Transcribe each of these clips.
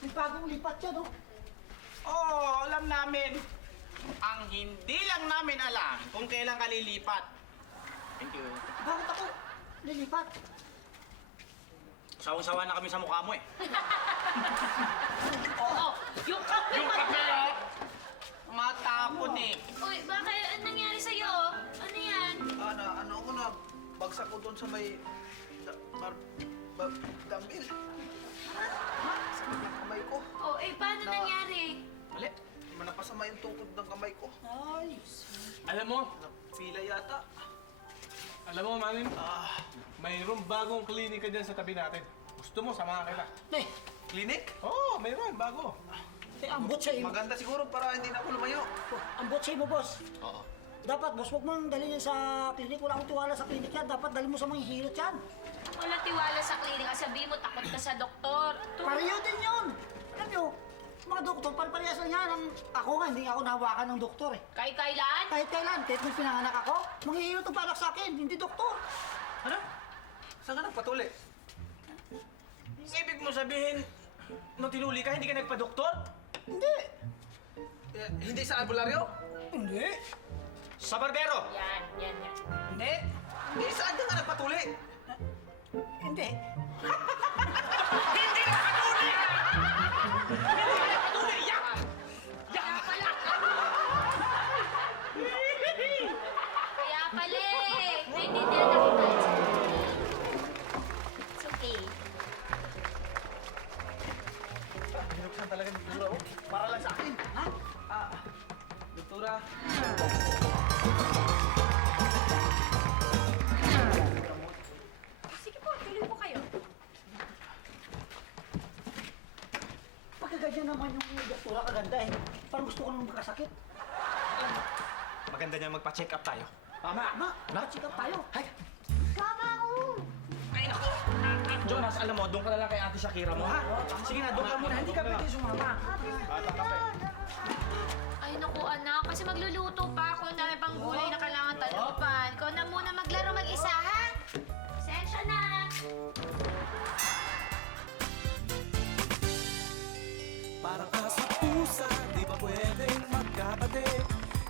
May bagong lipat yan, oh. Oo, alam namin. Ang hindi lang namin alam kung kailan ka lilipat. Thank you. Bakit ako lilipat? Sawang-sawa na kami sa mukha mo eh. Oo, yung kape Yung kape, oh! Matapon eh. Uy, bakit? Anong nangyari sa'yo? Ano yan? Ano ako na, bagsak ko doon sa may... Dambil. Sakit ng kamay ko. Oh, paano nangyari? Mali. Manapasama yung tukod ng kamay ko. Ayos. Alam mo, Napila yata. Manin, mayroong bagong klinika dyan sa tabi natin. Gusto mo, samahan kita. Eh, Clinic? Oo, mayroon, bago. ambot sa'yo. Maganda siguro para hindi na ako lumayo. Ambot sa'yo mo, boss. Oo. Dapat, boss, huwag mong dalhin yan sa klinik. Wala akong tiwala sa klinik yan. Dapat dalhin mo sa mga hilot yan. Wala tiwala sa klinik. Sabihin mo, takot ka sa doktor. Pareho din yun. Alam nyo, mga doktor, pare-parehas lang yan. Ako nga, hindi ako nahawakan ng doktor eh. Kahit kailan? Kahit kailan, kahit nung pinanganak ako, manghihilot ang balak sa akin, hindi doktor. Ano? Saan ka nagpatuli? Ibig mo sabihin, nung tinuli ka, hindi ka nagpa-doktor? Hindi. Hindi sa albularyo? Hindi. Sa barbero? Yan. Hindi. Hindi, saan ka nga nagpatuli? Hindi. Hindi ka nakatuli! Hindi ka nakatuli! Yak! Kaya pala. Kaya pala eh. Naintindihan na kita. It's okay. Binuksan talaga ni Doktora, oh. Para lang sa akin. Ha? Doktora. Sige po, tuloy po kayo. Pagkaganyan naman yung doktora kaganda eh. Parang gusto ko nang magkasakit. Maganda niya magpa-check up tayo. Ma, check up tayo. Ay! Sama ako! Ay, naku! Jonas, alam mo, doon ka na lang kay Ate Shakira mo, ha? Sige na, doon ka muna. Hindi ka pwede sumama. Ay, naku anak, kasi magluluto pa ako. Ang dami pang gulay na kailangan talupan. Ikaw na muna maglaro mag-isa, ha? Sensya na! Parang aso pusa, di ba pwedeng magkapatid?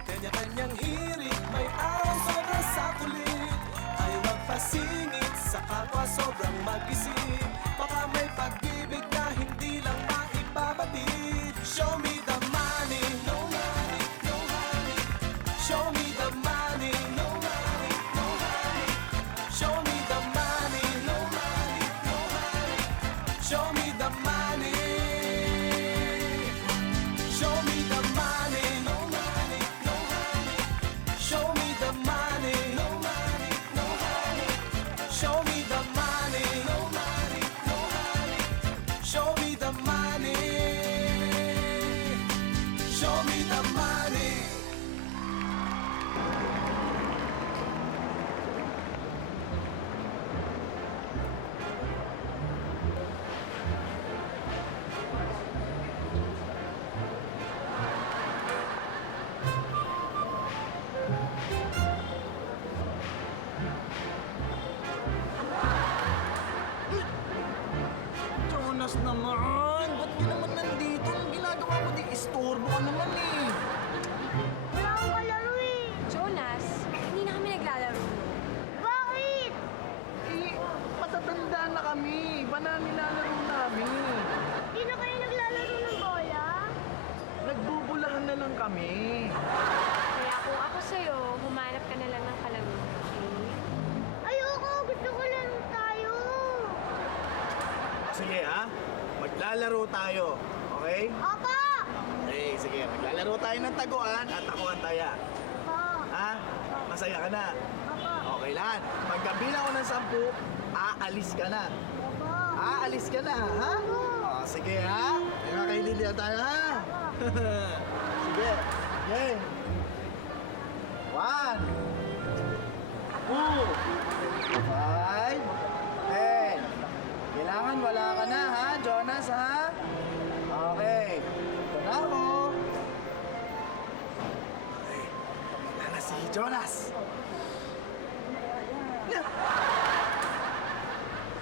Kanya-kanyang hirit, may araw sobra sa kulit. Ay magpasingit sa kapwa sobrang mag-isip. Baka may pag-ibig na hindi lang maipabatid. Show me the money, no money, no honey. Show me the money, no money, no honey. Show me the money, no money, no honey. Show me the money. Show me the money, no money, no honey. Show me the money, no money, no honey. Show me the money, no money, no honey. Show me the money. Show me the money. Jonas naman! Ba't ka naman nandito? Ang ginagawa mo di istorbo ka naman eh. Wala akong kalaro eh. Jonas, hindi na kami naglalaro. Bakit? Eh, matatanda na kami. Iba na nilalaro namin. Di na kayo naglalaro ng bola? Nagbubulahan na lang kami. Kaya kung ako sa'yo, humanap ka na lang ng kalaro. Okay? Ayoko, gusto ko laro tayo. Sige ha, maglalaro tayo. Okay? Opo! Okay, sige. Maglalaro tayo ng taguan at ako ang taya. Opo. Ha? Masaya ka na? Opo. Okay lang. Pagkabilang ko ng 10, aalis ka na. Opo. Aalis ka na, ha? Oh, sige, ha? May makaililihan tayo, ha? Sige. Okay. 1, 2, 5, 10. Kailangan wala ka na, ha, Jonas, ha? Okay. Ito na ako. Okay. Wala na si Jonas.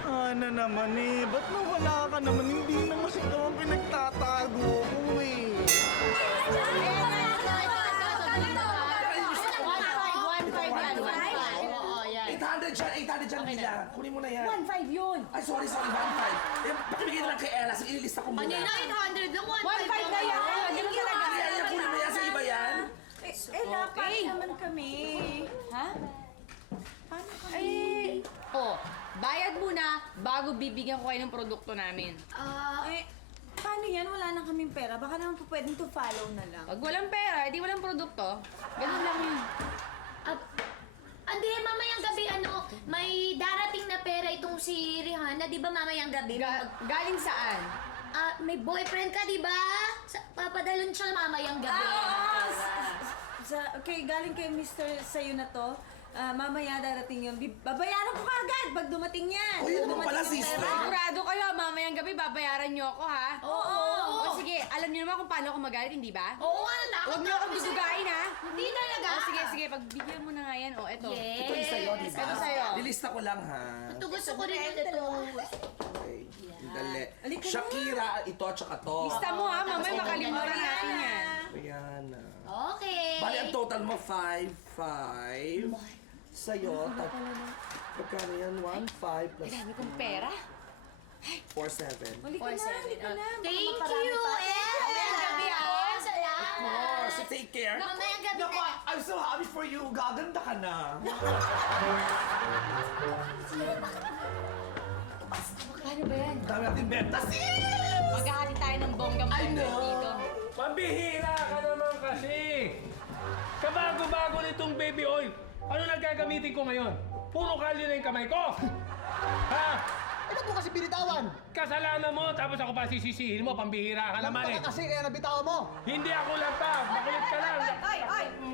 Ano naman eh, ba't nawala ka naman? Hindi naman ikaw ang pinagtalo. 1.5 yun. Ay, sorry, 1.5. Eh, pakibigay na lang kay Ella. Sige, ilista ko muna. Ano yun? 900 lang, 1.5 na yan. Ganun talaga. Kaya yan, kunin mo yan sa iba yan. Okay. naman kami. Ha? Paano kami? Ay, bayad muna bago bibigyan ko kayo ng produkto namin. Paano yan? Wala na kaming pera. Baka naman po pwedeng to follow na lang. Pag walang pera, di walang produkto. Ganun lang yun. Hindi, mamayang gabi, may darating na pera itong si Rihanna, di ba mamayang gabi? Galing saan? May boyfriend ka, di ba? Papadalon siya mamayang gabi. Okay, galing kay Mr. sa'yo na to. Mamaya darating yun. Babayaran ko kagad pag dumating yan. O, yun naman Dumating pala, yung sister. pera. Sigurado kayo, mamayang gabi babayaran niyo ako, ha? Oo. O sige, alam niyo naman kung paano ako magalit, hindi ba? Oo nga, takot Huwag niyo akong dudugain, ha? Hindi talaga. O sige, pagbigyan mo na nga yan. O, eto. Yes. Ito yung sa'yo, di ba? Ito sa'yo. Lilista ko lang, ha? Ito gusto ko rin ito. Okay. Dali. Halika na. Shakira, ito, tsaka to. Lista mo, ha? Mamaya makalimutan natin yan. Ayan. Okay. Bali, ang total mo, 5. Sa'yo, pagkano yan? 1.5 plus Dami kong pera. 4.7. Halika na, halika na. Thank Maparami you, pa. Mamayang gabi, Salamat. So take care. Mamayang gabi. Naku, I'm so happy for you. Gaganda ka na. Paano ba yan? Dami natin benta. Maghahati tayo ng bonggang-bongga dito. Pambihira ka naman kasi! Kabago-bago nitong baby oil. Ano na gagamitin ko ngayon? Puro kalyo na yung kamay ko! Ha? Eh, ba't mo kasi binitawan? Kasalanan mo, tapos ako pa sisisihin mo, pambihira ka naman eh. Lampa ka kasi kaya nabitawan mo. Hindi ako lampa, makulit ka lang. Ay!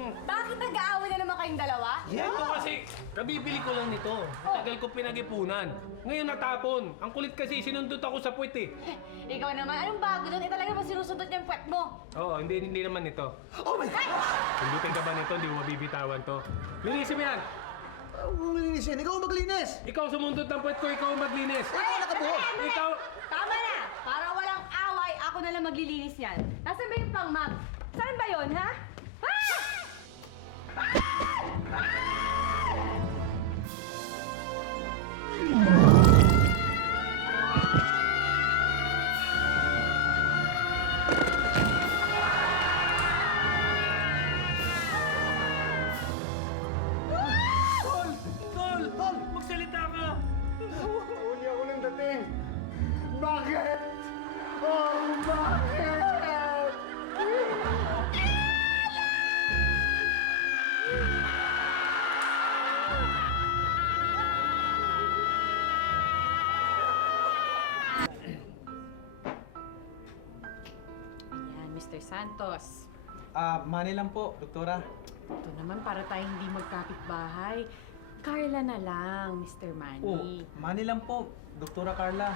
Bakit nag-aaway na naman kayong dalawa? Ito kasi, kabibili ko lang nito. Tagal ko pinag-ipunan. Ngayon natapon. Ang kulit kasi, sinundot ako sa puwet eh. Ikaw naman, anong bago doon? Talaga ba sinusundot niya yung puwet mo? Oo, hindi naman ito. Oh my God! Sundutin ka ba nito, hindi mo mabibitawan to. Linisin mo yan! Huwag linisin. Ikaw ang maglinis. Ikaw sumundot ng puwet ko, ikaw ang maglinis. Ikaw ang nakabuhok. Ikaw... Tama na! Para walang away, ako na lang maglilinis yan. Nasaan ba yung pang-map? Saan ba yun, ha? Tol! Magsalita ka! Huli ako ng dating. Bakit? Oh, bakit? Ayan, Mr. Santos. Money lang po, doktora. Ito naman para tayo hindi magkapit-bahay. Carla na lang, Mr. Manny. Money lang po, doktora Carla.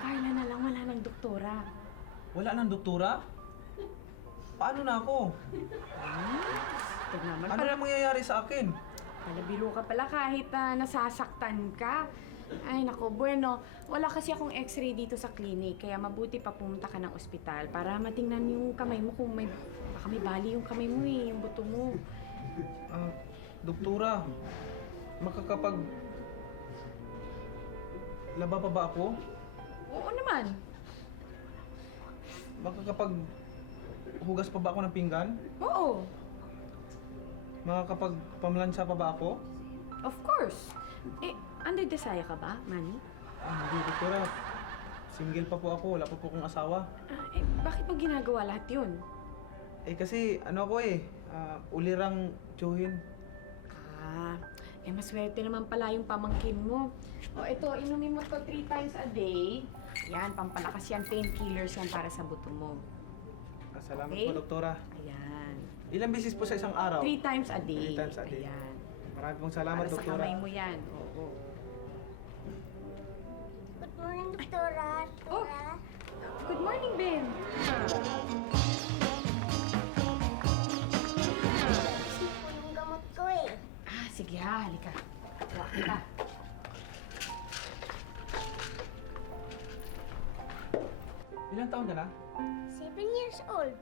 Carla na lang, wala ng doktora. Wala nang doktora? Paano na ako? Ito naman, Ano na mangyayari sa akin? palabiro ka pala kahit nasasaktan ka. Ay, nako, bueno. Wala kasi akong x-ray dito sa clinic, kaya mabuti pa pumunta ka ng ospital para matingnan yung kamay mo kung baka may bali yung kamay mo yung buto mo. Doktora, makakapag... Laba pa ba ako? Oo naman. Makakapag... Hugas pa ba ako ng pinggan? Oo. Makakapag pamlansya pa ba ako? Of course. Under desire ka ba, Manny? Hindi, doktora. Single pa po ako, wala pa po akong asawa. Bakit mo ginagawa lahat yun? Kasi ano ako ulirang tsuhin. Maswerte naman pala yung pamangkin mo. O, ito, inumin mo to 3 times a day. Yan, pampalakas yan, painkillers yan para sa buto mo. Salamat Okay. po, doktora. Ayan. Ilang beses po sa isang araw? 3 times a day. 3 times a day. Ayan. Maraming pong salamat, Para sa doktora. kamay mo yan. Oo. Good morning, Doktora. Oh, good morning, Ben. Kasi po yung gamot ko eh. Sige ha, halika. Halika. Ilang taon ka na? 7 years old.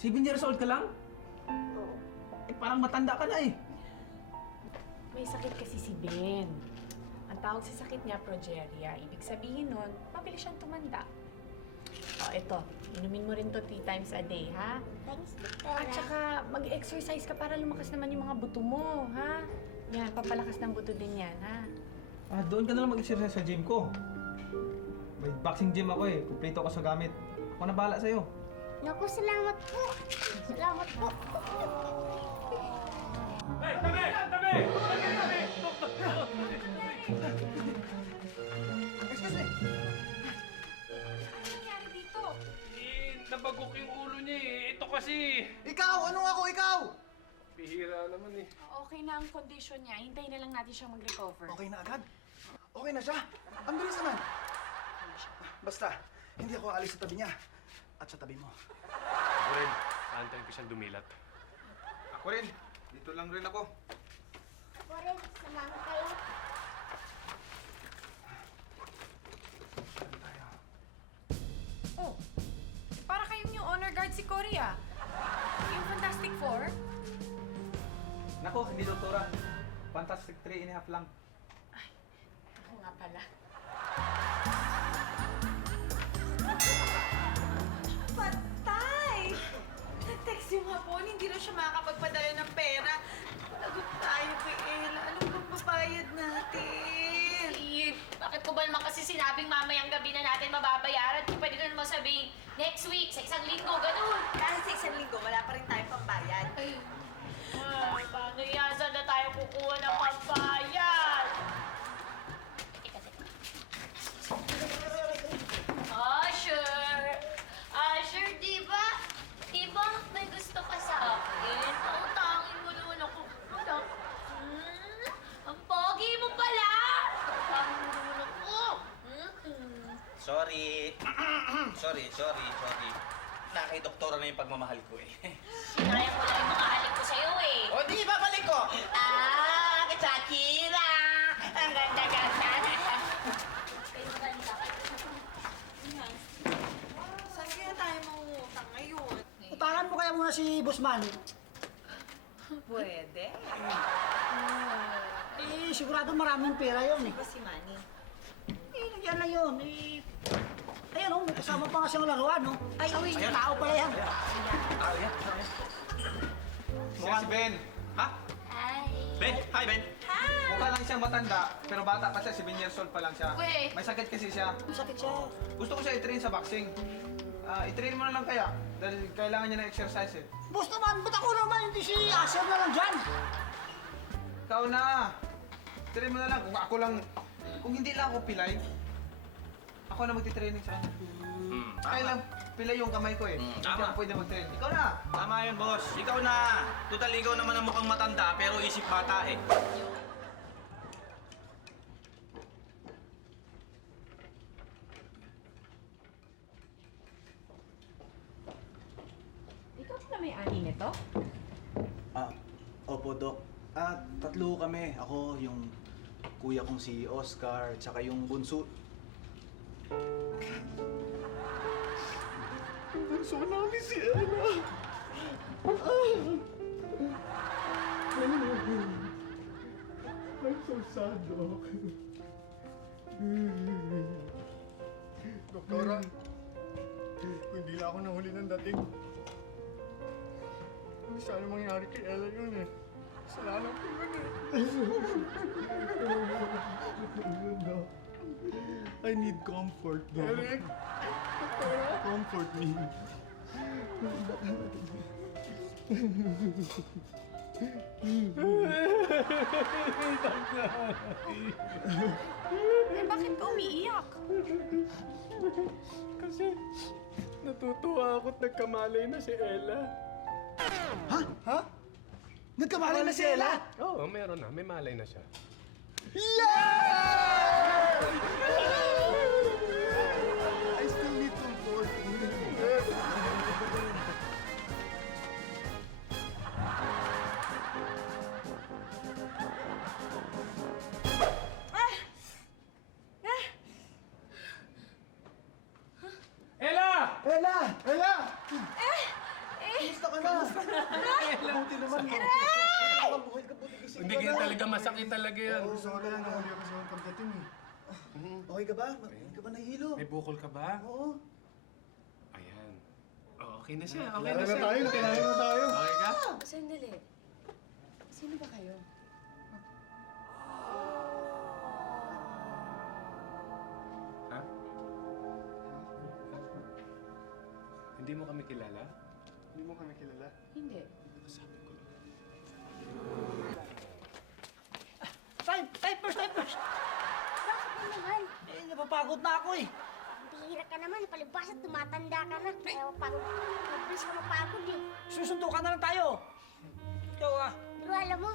7 years old ka lang? Oo. Parang matanda ka na eh. May sakit kasi si Ben. Ang tawag sa sakit niya, progeria. Ibig sabihin nun, mabilis siyang tumanda. O, ito. Inumin mo rin to 3 times a day, ha? Thanks, doktora. At saka, mag-exercise ka para lumakas naman yung mga buto mo, ha? Yan, papalakas ng buto din yan, ha? Doon ka na lang mag-exercise sa gym ko. May boxing gym ako eh. Kumpleto ako sa gamit. Ako na bahala sa'yo. Naku, salamat po. Salamat po. Hey, tabi! Tabi! Tabi! Excuse me. Ano nangyari dito? Nabagok yung ulo niya eh. Ito kasi. Ikaw! Anong ako? Ikaw! Bihira naman eh. Okay na ang condition niya. Hintayin na lang natin siyang mag-recover. Okay na agad? Okay na siya? Ang bilis naman. Basta, hindi ako alis sa tabi niya. At sa tabi mo. Ako rin. Aantayin ko siyang dumilat. Ako rin. Dito lang rin ako. Ako rin, samahan kayo. Oh, para kayong yung honor guard si Korea. Yung Fantastic Four. Nako, hindi doktora. Fantastic 3.5 lang. Ako nga pala. Patay! Na-text yung hapon, hindi na siya makakapagpadala ng pera. Lagot tayo kay Ella. Anong magbabayad natin? Eh, bakit ko ba naman kasi sinabing mamayang gabi na natin mababayaran? Kung pwede ko naman sabihin, next week, sa isang linggo, ganun. Kahit sa isang linggo, wala pa rin tayong pambayad. Ay, paano yan? Saan na tayo kukuha ng pambayad? Teka, teka. Asher, di ba? Di ba may gusto ka sa akin? Pautangin mo naman ako. Ang pogi mo pala! Pautangin mo naman ako. Sorry. sorry. Nakakidoktora na yung pagmamahal ko eh. Sinaya ko lang yung mga halik ko sa'yo eh. O di, babalik ko! Shakira! Ang ganda-ganda! Kayo ganda. Saan kaya tayo mangungutang ngayon? Utangan mo kaya muna si Boss Manny. Pwede. Eh, sigurado maraming pera yun eh. Ba si Manny? Yan na yun. Eh, ayan oh, may kasama pa nga siyang laruan, no? Ay, tao pala yan. Siya si Ben. Ha? Hi. Ben? Hi, Ben. Mukha lang siyang matanda, pero bata pa siya, 7 years old pa lang siya. Uy. May sakit kasi siya. Sakit siya. Gusto ko siya i-train sa boxing. I-train mo na lang kaya, dahil kailangan niya ng exercise eh. Boss naman, ba't ako naman hindi si Asher na lang dyan? Ikaw na! Train mo na lang. Kung hindi lang ako pilay, ako na magti-training sa kanya. Kaya lang, pilay yung kamay ko eh. Hindi tama. ako pwede mag-train. Ikaw na! Tama yun, boss. Ikaw na. Total, ikaw naman ang mukhang matanda, pero isip bata eh. Ikaw na may-ani nito? Opo, Dok. Tatlo kami. Ako, yung kuya kong si Oscar, tsaka yung bunso. Yung bunso namin si Ella. I'm so sad, Dok. Doktora, kung hindi lang ako nahuli ng dating, hindi sana mangyari kay Ella yun eh. Kasalanan ko yun eh. Dok, I need comfort, Dok. Eric, comfort me. Eh, bakit ka umiiyak? Kasi natutuwa ako't nagkamalay na si Ella. Ha? Nagkamalay na si Ella? Oo, meron na. May malay na siya. I still need comfort. Ella! Ella! Ella! Kumusta ka na? Buti naman. Buhay ka, buti gising Hindi ka ganyan na. talaga, masakit talaga yan. Gusto ko lang nakuli ako sa mga pagdating eh. Okay ka ba? Hindi ka ba nahihilo? May bukol ka ba? Oo. Ayan. Oh, okay na siya, okay na Kailangan na siya. tayo, kailangan na tayo. Okay ka? Sandali. Sino ba kayo? Ha? Hindi mo kami kilala? Hindi mo kami kilala. Hindi. Time first! Bakit mo naman? Eh, napapagod na ako eh. Bihira ka naman. Palibasa, tumatanda ka na. Kaya pagod. Mabilis ka mapagod eh. Susuntukan na lang tayo. Ikaw ah. Pero alam mo,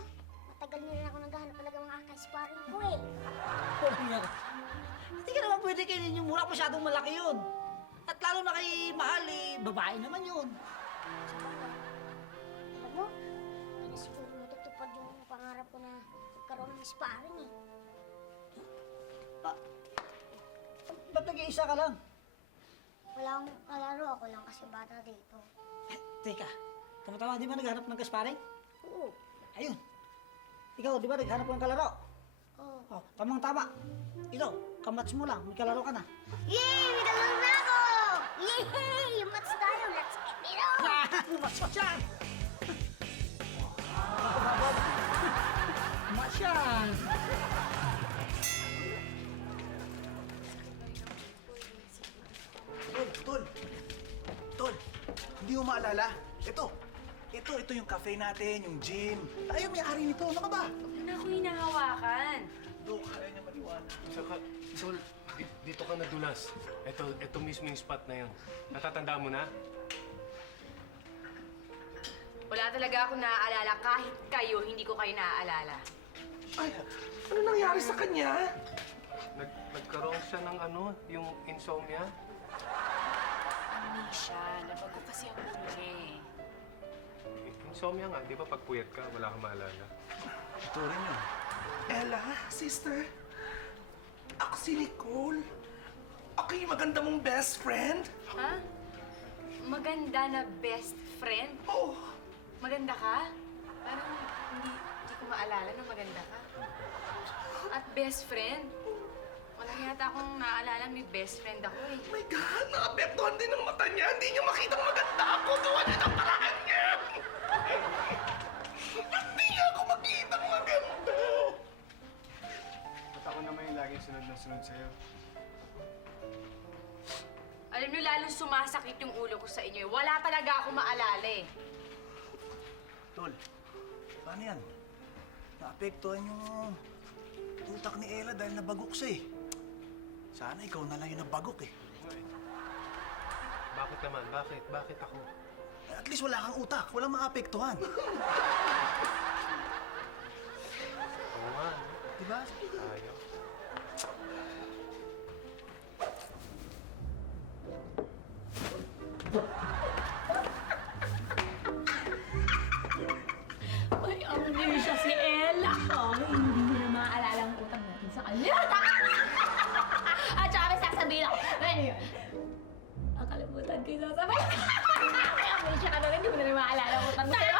matagal na rin ako naghahanap talaga mga akasparing ko eh. Hindi ka naman pwede kainin yung mura, masyadong malaki yun. At lalo na kay Mahal eh, babae naman yun. Alam mo, hindi na siguro matutupad yung pangarap ko na magkaroon ng sparring eh. Ba't nag-iisa ka lang? Wala akong kalaro. Ako lang kasi bata dito. Teka, tama-tama, di ba naghanap ng kasparing? Oo. Ayun. Ikaw, di ba naghanap ng kalaro? Oo. Oh, tamang-tama. Ikaw, kamats mo lang, may kalaro ka na. Yay! May kalaro na ako! Yay! Mats tayo! Let's get it on! Kamats mo siya! Kamats yan! Tol, hindi mo maalala? Ito yung cafe natin, yung gym. Tayo may-ari nito, ano ka ba? Ano ako hinahawakan? Dok, kaya niya maniwala. Saka, Sol, dito ka nadulas. Ito mismo yung spot na yun. Natatanda mo na? Wala talaga ako naaalala. Kahit kayo, hindi ko kayo naaalala. Ay, ano nangyari sa kanya? Nagkaroon siya ng yung insomnia. Amnesia. Nabago kasi ang ulo niya eh. Insomnia nga, di ba pag puyat ka, wala kang maalala. Ito rin yun. Ella, sister. Ako si Nicole. Ako yung maganda mong best friend. Ha? Maganda na best friend? Oh, Maganda ka? Parang hindi ko maalala na maganda ka. At best friend? Wala yata akong naalala may best friend ako eh. my God, naapektuhan din ang mata niya. Hindi niya makita maganda ako. Gawa niya ng paraan niya. Hindi niya ako makita maganda. At ako naman yung laging sunod na sunod sa'yo. Alam niyo, lalong sumasakit yung ulo ko sa inyo eh. Wala talaga akong maalala eh. Tol, paano yan? Naapektuhan yung utak ni Ella dahil nabagok siya eh. Sana ikaw na lang yung nabagok eh. Bakit naman? Bakit? Bakit ako? At least wala kang utak. Walang maapektuhan. Oo nga. Diba? Ayaw. May amnesia si Ella. Oh, hindi mo na maaalala ang utang natin sa kanya. At saka may sasabihin ako. Ano yun? Nakalimutan ko yung sasabihin. May amnesia ka na rin. Hindi mo na rin maaalala ang utang mo sa'yo.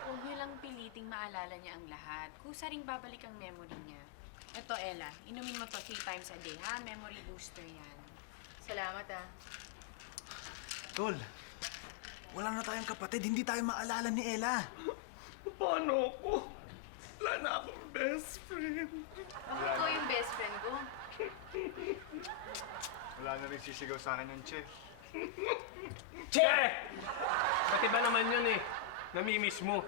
Huwag niyo lang piliting maalala niya ang lahat. Kusa ring babalik ang memory niya. Ito, Ella. Inumin mo to 3 times a day, ha? Memory booster yan. Salamat, ah. Tol, wala na tayong kapatid. Hindi tayo maalala ni Ella. Paano ako? Wala na akong best friend. Bakit ko yung best friend ko? Wala na rin sisigaw sa akin ng Che. Che! Pati ba naman yun eh? Namimiss mo.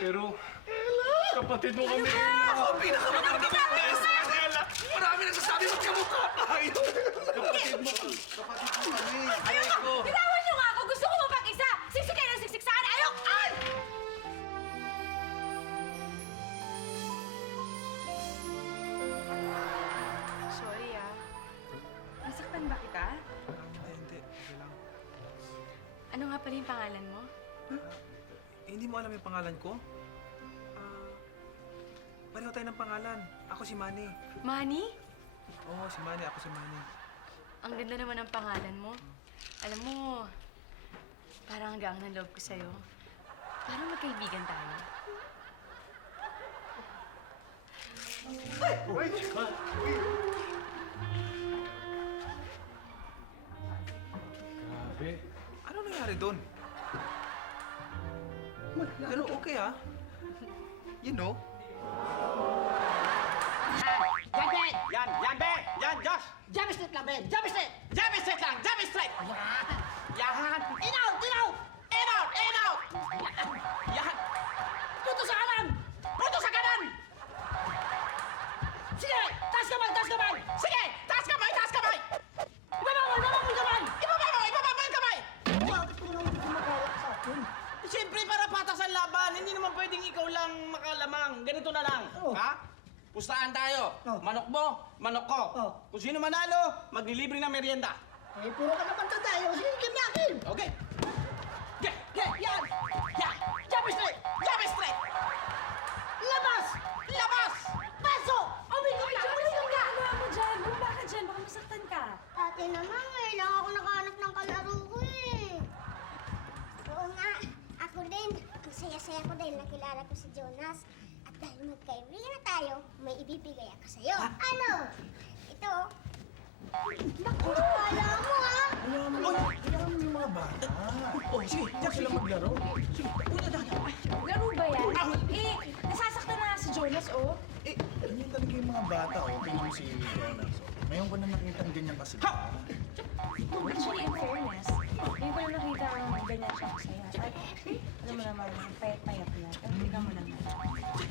Pero, kapatid mo kami. Ako ang pinakamaganda mong best friend, Ella. Marami nagsasabi magkamukha tayo. Kapatid mo. Kapatid mo kami. Ayoko. Bitawan niyo nga ako! Gusto ko mapag-isa! Siksik kayo ng siksik sa akin! Ayok! Ay! Sorry, ah. Nasaktan ba kita? Ay, hindi. Okay lang. Ano nga pala yung pangalan mo? Hindi mo alam yung pangalan ko? Pareho tayo ng pangalan. Ako si Manny. Manny? Oo, si Manny. Ako si Manny. Ang ganda naman ng pangalan mo. Alam mo, parang hanggang ng loob ko sa'yo. Parang magkaibigan tayo. Grabe. Ano nangyari doon? Pero okay ah. You know? Yan, Ben! Yan, be! Yan, Josh! Jump straight lang, Ben! Jump straight! Jump straight lang! Jump straight! Yan! In out! In out! In out! In out! Yan! Tuto sa kanan! Punto sa kanan! Sige! Taas kamay! Taas kamay! Sige! Taas kamay! Taas kamay! Ibaba mo! Ibaba mo yung kamay! Ibaba mo! Ibaba mo yung kamay! Bakit ko naman hindi kumagawa sa akin? Siyempre, para patas ang laban, hindi naman pwedeng ikaw lang makalamang. Ganito na lang. Oh. Ha? Pustahan tayo. Oh. Manok mo, manok ko. Oh. Kung sino manalo, maglilibre ng merienda. Eh, puro ka naman sa tayo. Sige, game natin! Okay? Yan! Yan! Yan! Jump straight! Jump straight! Labas! Labas! Paso! Umikot ka! Umikot ka! Ano mo dyan? Bumaba ka dyan. Baka masaktan ka. Ate naman, ngayon lang ako nakahanap ng kalaro ko eh. Oo nga, ako din. Ang saya-saya ko dahil nakilala ko si Jonas. At dahil magkaibigan na tayo, may ibibigay ako sa'yo. Ano? Ito. Naku, kala mo ha? Kailangan mo yung mga bata. Oh, sige. Diyan sila maglaro. Sige, una tayo. Laro ba yan? Eh, nasasaktan na nga si Jonas, oh. Ganyan talaga yung mga bata. Tingnan mo si Jonas. Ngayon ko na nakita ang ganyan kasi. Actually, in fairness, ngayon ko na nakita ang ganyan siya sa'yo. At alam mo naman, payat-payat na. Pero tingnan mo naman.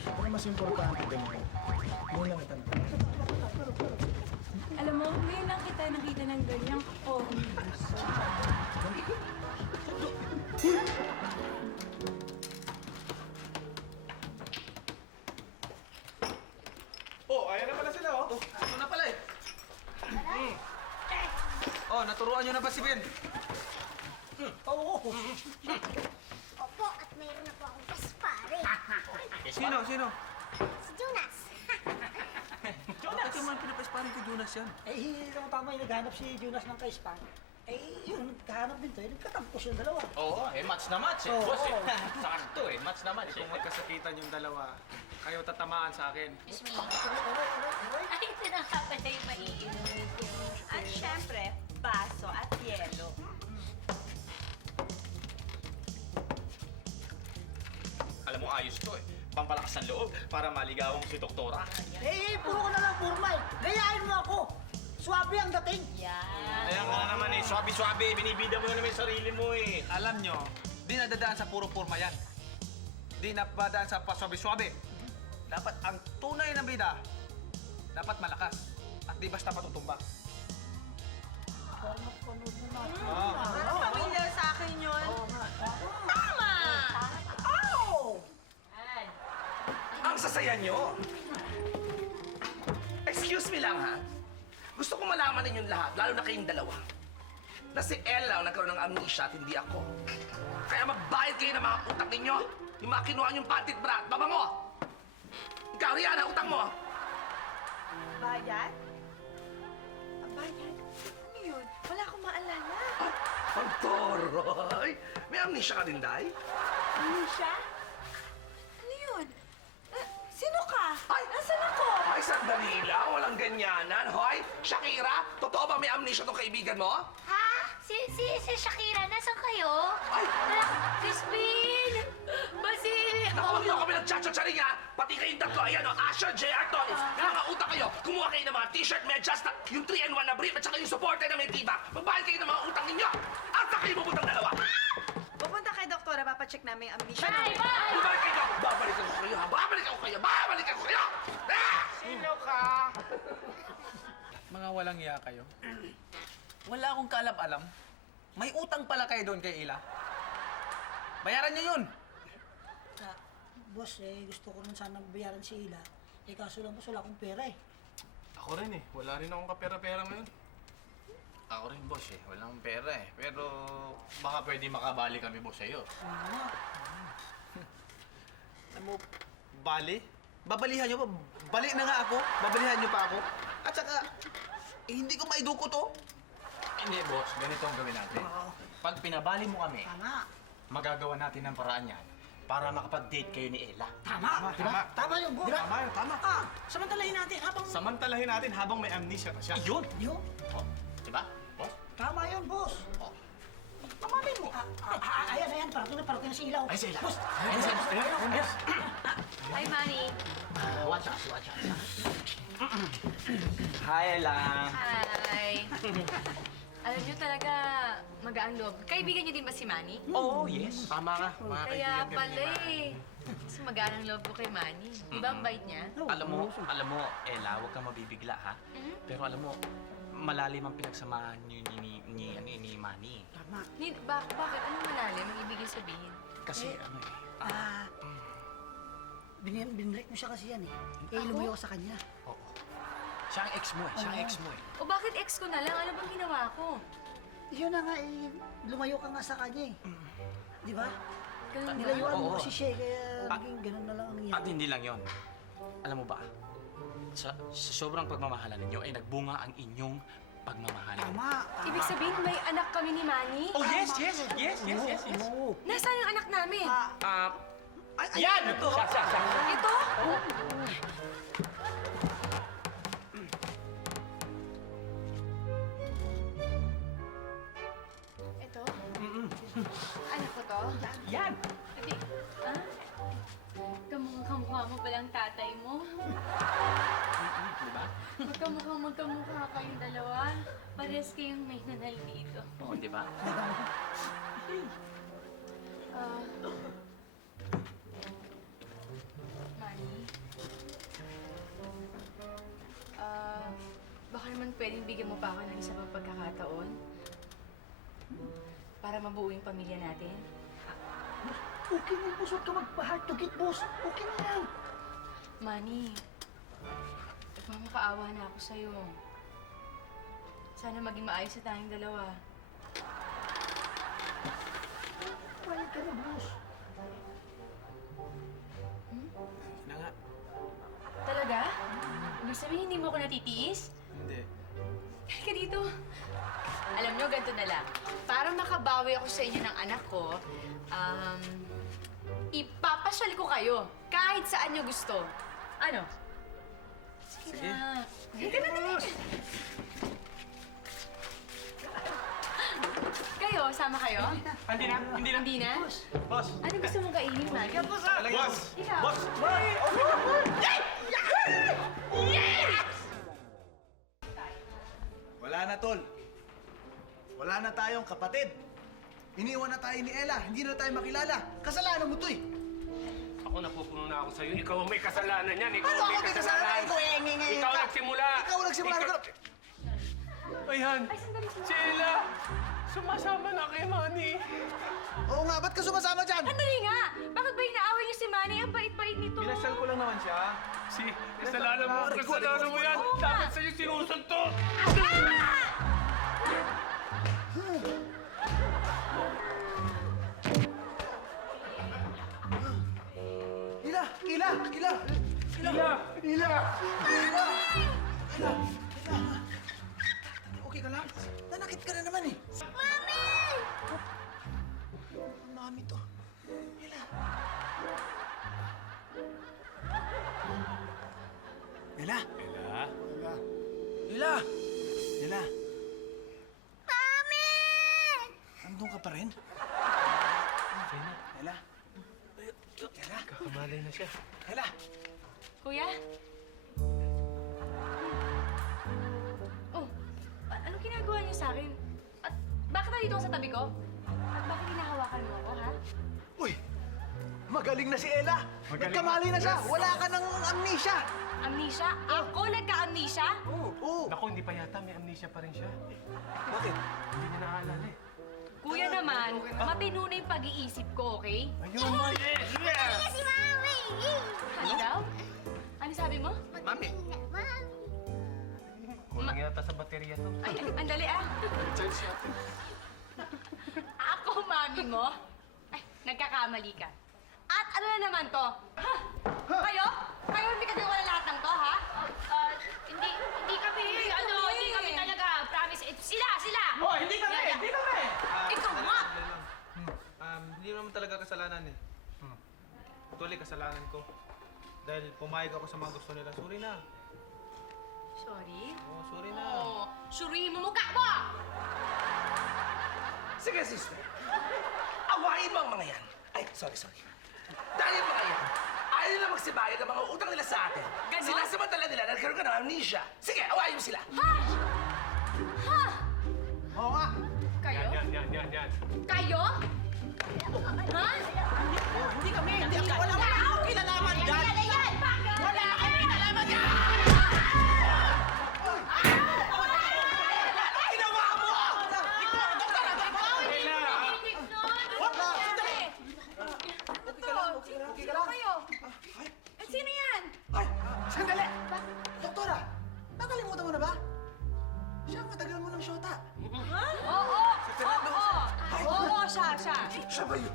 Pero mas importante ganyan. Ngayon lang kita nakita. Alam mo, ngayon lang kita nakita ng ganyang omnibus. Oh, ayan na pala sila oh. Ito na pala eh. Oh, naturuan nyo na ba si Ben? Oo! Opo, at mayroon na po akong kaspare. Sino? Sino? Si Jonas. Bakit yung mga pinapasparin ko Jonas yan? Eh, hindi naman tama yung naghanap si Jonas ng kaispan. Eh, yun, nagkahanap din to. Eh, nagkatampos yung dalawa. Oo, match na match Oo, Boss oo. Sakto match na match Kung magkasakitan yung dalawa, kayo tatamaan sa akin. Excuse me. Ay, tinakapal na yung maiinom. At syempre, baso at yelo. Alam mo, ayos to Pampalakas ng loob para maligawan mo si Doktora. Eh, puro ko na lang forma eh. Gayahin mo ako. Swabe ang dating. Yan. Ayan ka na naman swabe-swabe. Binibida mo na naman yung sarili mo Alam nyo, di nadadaan sa puro porma yan. Di napadaan sa paswabe-swabe. Dapat ang tunay na bida, dapat malakas. At di basta patutumba. Parang pamilyar sa akin yun. Tama! Ang sasaya nyo! Excuse me lang, ha? Gusto ko malaman ninyong lahat, lalo na kayong dalawa, na si Ella ang nagkaroon ng amnesia at hindi ako. Kaya magbayad kayo ng mga utang ninyo, yung mga kinuha niyong pantit brat, baba mo! Ikaw, Rihanna, utang mo! Bayad? Bayad? Ano yun? Wala akong maalala. Ang toroy! May amnesia ka din, Day? Alicia? Ano yun? Sino ka? Ay! Nasaan ako? Ay, sandali lang, walang ganyanan. Hoy, Shakira, totoo ba may amnesia tong kaibigan mo? Ha? Si Shakira, nasan kayo? Ay! Crispin! Basilio! Naku, huwag niyo kami nagtsatsatsari nga! Pati kayong tatlo, ayan o, Asher, JR, Tonis. May mga utang kayo. Kumuha kayo ng mga t-shirt, medyas, yung 3-in-1 na brief, at saka yung supporter na may tibak. Magbayad kayo ng mga utang ninyo. At saka yung bubutang dalawa. Pupunta kay doktora, papacheck namin yung amnesia. Bumalik kayo! Babalikan ko kayo, ha? Babalikan ko kayo! Babalikan ko kayo! Ah! Sino ka? Mga walang iya kayo. Wala akong kaalam-alam. May utang pala kayo doon kay Ila. Bayaran niyo yun! Boss, eh, gusto ko rin sanang bayaran si Ila. Eh, kaso lang boss, wala akong pera eh. Ako rin wala rin akong kapera-pera ngayon. Ako rin, boss Wala akong pera Pero baka pwede makabali kami, boss, sa'yo. Alam mo, bali? Babalihan niyo pa? Bali na nga ako. Babalihan niyo pa ako. At saka, hindi ko maiduko to. Hindi, boss. Ganito ang gawin natin. Pag pinabali mo kami, Tama. magagawa natin ng paraan yan para makapag-date kayo ni Ella. Tama. Tama yun, boss. Tama yun, tama. Samantalahin natin habang... Samantalahin natin habang may amnesia pa siya. Yun! Yun. Oh, diba? Boss? Tama yun, boss. Pamalay mo. Ayan. Parating na si Ilaw. Ay, si Ella. Boss. Ayan. Hi, Manny. Watch out. Hi, Ella. Hi. Alam niyo talaga, magaan loob. Kaibigan niyo din ba si Manny? Oh, yes. Tama ka. Mga Kaya kaibigan kami pala ni Manny. eh. Mas magaan ang loob ko kay Manny. Di ba ang bait niya? Alam mo, Ella, huwag kang mabibigla, ha? Pero alam mo, malalim ang pinagsamahan niyo ni Manny. Bakit? Anong malalim ang ibigay sabihin? Kasi Binrek mo siya kasi yan eh. Lumayo ka sa kanya. Oo. Siya ang ex mo eh. O bakit ex ko na lang? Ano bang ginawa ko? Yun na nga eh. Lumayo ka nga sa kanya eh. Di ba? Ganun ba? Nilayuan mo Oo. kasi siya eh, kaya naging ganun na lang ang nangyari. At hindi lang yon. Alam mo ba, sa sobrang pagmamahalan ninyo ay nagbunga ang inyong pagmamahalan. Tama. Ibig sabihin, may anak kami ni Manny? Oh, yes. Nasaan yung anak namin? Yan! Ito! Siya. Ito? Ito? Anak ko to? Yan! Hindi. Ah? Kamukha mo palang tatay mo. Diba? Magkamukha kayong dalawa. Parehas kayong may nanal dito. Oo, di ba? Manny? Baka naman pwedeng bigyan mo pa ako ng isa pang pagkakataon? Para mabuo yung pamilya natin? Okay na boss. Huwag ka mag-heart to get boss. Okay na yan. Manny, nagmamakaawa na ako sa'yo. Sana maging maayos sa tayong dalawa. Pwede ka na boss. Na nga. Talaga? Ibig sabihin, hindi mo ako natitiis? Hindi. Halika dito. Alam nyo, ganito na lang. Para makabawi ako sa inyo ng anak ko, ipapasyal ko kayo kahit saan nyo gusto. Ano? Sige na. Halika na, dali. Kayo, sama kayo? Hindi na. Hindi na? Boss. Ano gusto mong kainin, Manny? Boss. Ikaw? Wala na, Tol. Wala na tayong kapatid. Iniwan na tayo ni Ella. Hindi na tayo makilala. Kasalanan mo to eh. Ako napupuno na ako sa'yo. Ikaw ang may kasalanan yan. Ikaw Ano ang ako may kasalanan? Ikaw ngayon Ikaw ka. nagsimula. Ikaw nagsimula. Ayan. Si Ella. Sumasama na kay Manny. Oo nga, ba't ka sumasama dyan? Andali nga! Bakit ba inaaway niyo si Manny? Ang bait-bait nito. Pinasal ko lang naman siya. Kasalanan mo yan. Oo nga. Dapat sa'yo sinusuntok. Ella! Okay ka lang? Nanakit ka na naman eh. Mami! Mami to. Ella! Ella! Ella! Ella! Mami! Andun ka pa rin? Ella? Ella? Kakamalay na siya. Ella! Kuya? Oh, anong ginagawa niyo sa akin? At bakit nandito ka sa tabi ko? At bakit hinahawakan mo ako, ha? Uy! Magaling na si Ella! Nagkamali na siya! Wala ka ng amnesia! Amnesia? Ako nagka-amnesia? Oo! Naku, hindi pa yata. May amnesia pa rin siya. Bakit? Hindi niya naaalala eh. Kuya naman, matino na yung pag-iisip ko, okay? Ayun, yes! Si Mami! Ano daw? Ano sabi mo? Mami, Mami! Kulang yata sa baterya to. Ay, andali ah. Ako, mami mo? Ay, nagkakamali ka. At ano na naman to? Ha? Kayo? Kayo hindi ka gawa lahat ng to, ha? Hindi kami. Actually, kasalanan ko. Dahil pumayag ako sa mga gusto nila. Sorry na. Sorry? Oo, sorry na. Oo. Surihin mo mukha mo! Sige, sister. Awayin mo ang mga yan. Ay, sorry. Dahil mga yan, ayaw nila magsibayad ng mga utang nila sa atin. Ganon? Sinasamantala nila, nagkaroon ka ng amnesia. Sige, awayin mo sila. Ha? Ha? Oo nga. Kayo? Yan. Kayo? Ha? Hindi kami. Wala akong kinalaman dyan. Wala akong kinalaman dyan. Ginawa mo! Doktor! Sino kayo? Sino yan? Ay, sandali! Doktora, nakalimutan mo na ba? Siya ang matagal mo ng syota. Oo, siya. Siya ba yun?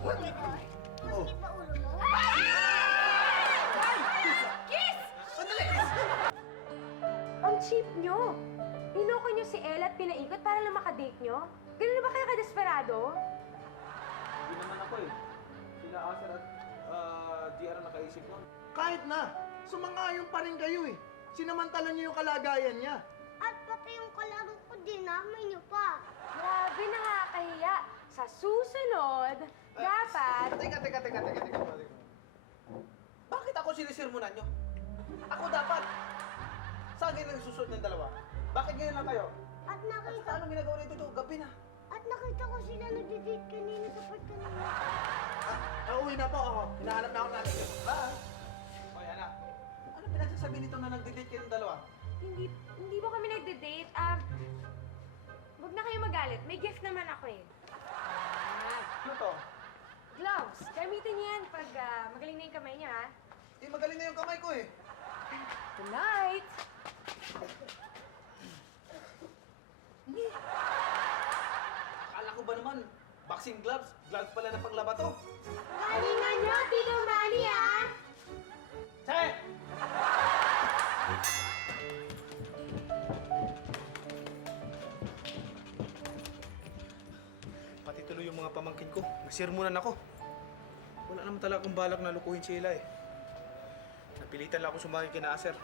Oh. Di ba ulo mo? Kiss! Sandali! Ang cheap nyo. Inoko nyo si Ella at pinaikot para lang makadate nyo? Ganun na ba kayo ka-desperado? Hindi naman ako eh. Sila Asar at GR ang nakaisip nun. Kahit na, sumangayon pa rin kayo eh. Sinamantala niyo yung kalagayan niya. At pati yung kalaro ko, dinamay niyo pa. Grabe, nakakahiya. Sa susunod, dapat... Teka. Bakit ako sinisirmunan nyo? Ako dapat. Saan kayo nagsusunod ng dalawa? Bakit ganyan lang kayo? At nakita, Anong ginagawa nito ito? Gabi na. at nakita ko sila nagdi-date kanina sa park kanina. Uwi na po ako. Hinahanap na ako natin. Hoy, anak. Ano pinagsasabi nito na nagdi-date kayong dalawa? Hindi mo kami nagde-date. Huwag na kayo magalit. May gift naman ako eh. Ano to? Gloves. Gamitin niyo yan pag magaling na yung kamay niya, ha? Magaling na yung kamay ko eh. Tonight! Akala ko ba naman, boxing gloves? Gloves pala na panglaba to. Galingan niyo, Tito Manny, ha? Che! Pati tuloy yung mga pamangkin ko. Nasirmunan ako. Wala naman talaga akong balak na lukuhin sila eh. Napilitan lang ako sumaki kina Aser.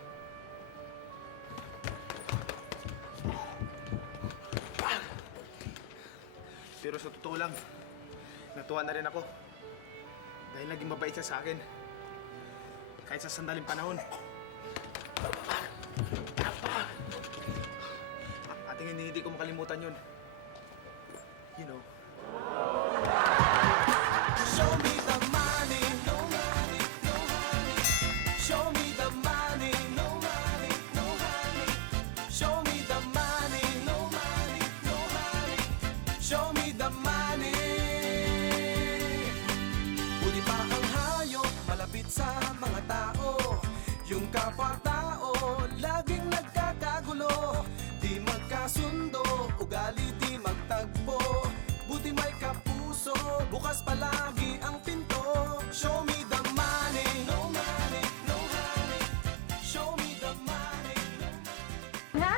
Pero sa totoo lang, natuwa na rin ako. Dahil naging mabait siya sa akin. Kahit sa sandaling panahon. At hindi ko makalimutan yun. You know. Show me the money, no money, no honey. Show me the money, no money, no honey. Show me the money, no money, no honey. Show me the money. Buti pa ang hayop malapit sa mga tao. Yung kapwa-tao laging nagkakagulo. Di magkasundo, ugali di magtagpo. Buti may kapuso, bukas palagi ang pinto. Show me the money, no money, no honey. Show me the money, no money. Ha?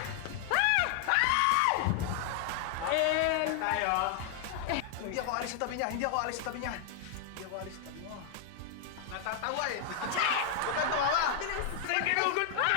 Tayo. Hindi ako alis sa tabi niya. Hindi ako alis sa tabi mo. Natatawa eh. Huwag kang tumawa. Sige, ginugod pa!